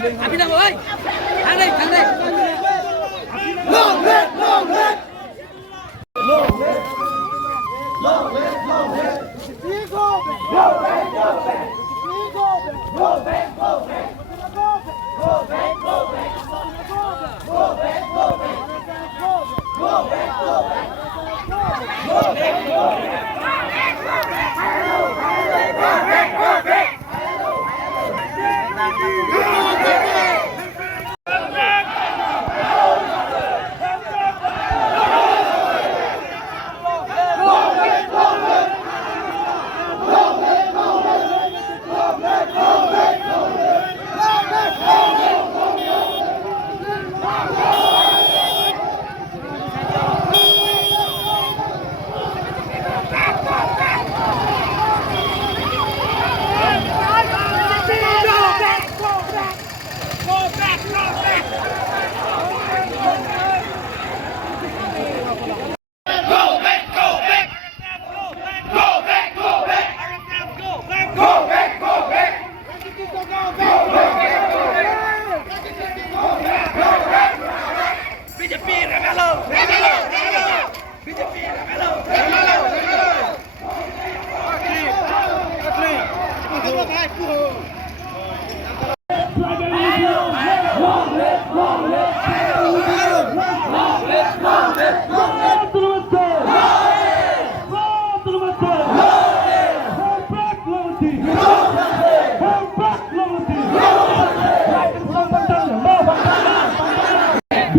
Abi na boy. Thang đây. Long leg.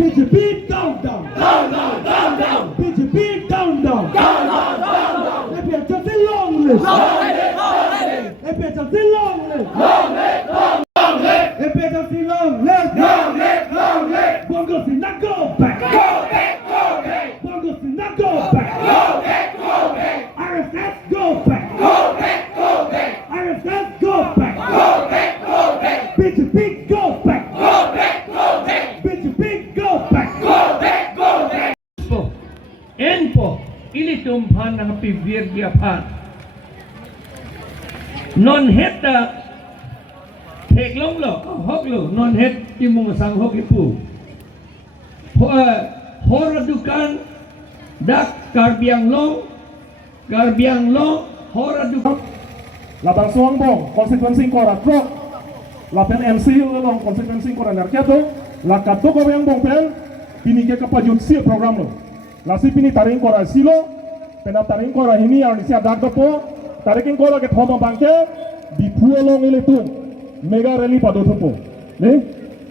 BJP down. BJP down. Let me just say long list. Let me just say long list. Let me just say long list. Bongos did not go back. Bongos did not go back. RSS go back. RSS go back. BJP go back. BJP go back. Enpo ilitumpan ng pibirgiapan non heta teklong lo hoklo non het timong sang hokipu horadukan dak karbiang long horadukan Labang suangbong konsekuensi kora truk lapen MC long konsekuensi kora narketo la katoko yang bong pen pini ke kapajut si program lo la si pini taring kora silo pena taring kora hini ar sia dak dopo taring kora ke thoma bangke di puolong ile tu mega rally pado thupo ne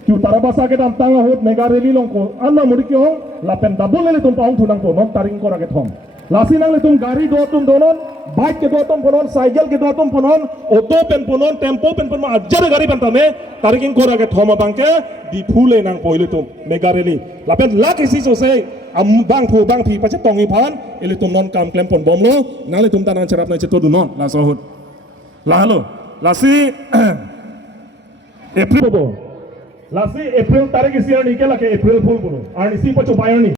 tu tarabasa ke tam tanga hot mega rally long ko anna mudikyo lapen double ile tum paung thunang ko non taring kora ke thom lasi nang le tum gari do tum donon bike ke do tum ponon cycle ke do tum ponon auto pen ponon tempo pen ponon ajar gari pen tame taring kora ke thoma bangke di phule nang poile tum mega rally lapen lak isi so se am bang phi pache tongi phan ile tum non kam klem pon bom lo nang le tum tanan cherap na cheto du non la so hut la halo lasi April bo lasi April tarik isi ani ke la ke April fool bo ani si pacho bayani